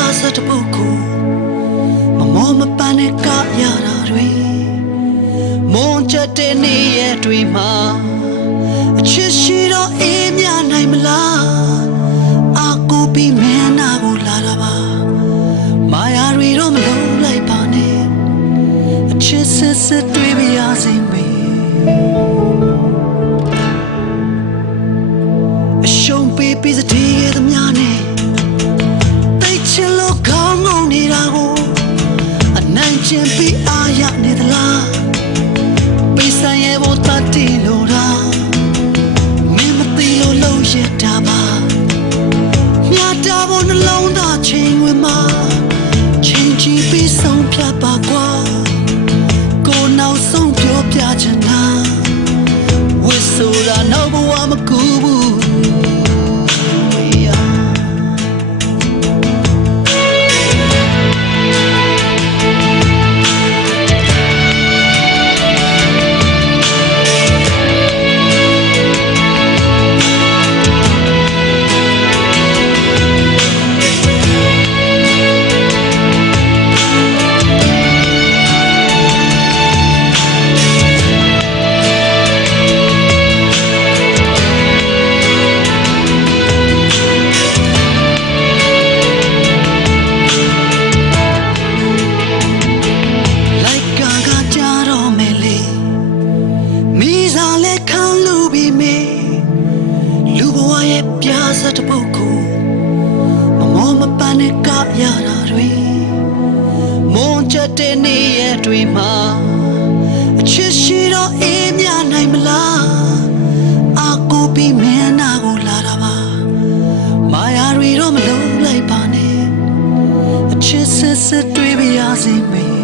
ပြားစတဲ့ပုတ်ကိုမမောမပန်းနဲ့ကရတာတွေမွန်ချက်တဲ့နေ့ရက်တွေမှာအချစ်ရှိတော့အေးမြနိုင်မလားအာကိုပြီးမင်းနာကိုလာတာပါမာယာတွေတော့မလုံးလိုက်ပါနဲ့အချစ်စစ်စစ်တွေးပြရစီမေအရှုံးပေးပြီးစတီး ချင်တာဝစ်ဆိုတာနောက်ဘဝမကူဘူး လဲခံလူပြီးမေလူဘဝရဲ့ပြားစတဲ့ပုတ်ကိုမမောမပန်းနဲ့ကရတာတွေမွန်ချက်တဲ့နေ့ရက်တွေမှာအချစ်ရှိတော့အေးမြနိုင်မလားအာကိုပြီးမင်းနာကိုလာတာပါမာယာတွေတော့မလုံးလိုက်ပါနဲ့အချစ်စစ်စစ်တွေးပြရစီမေ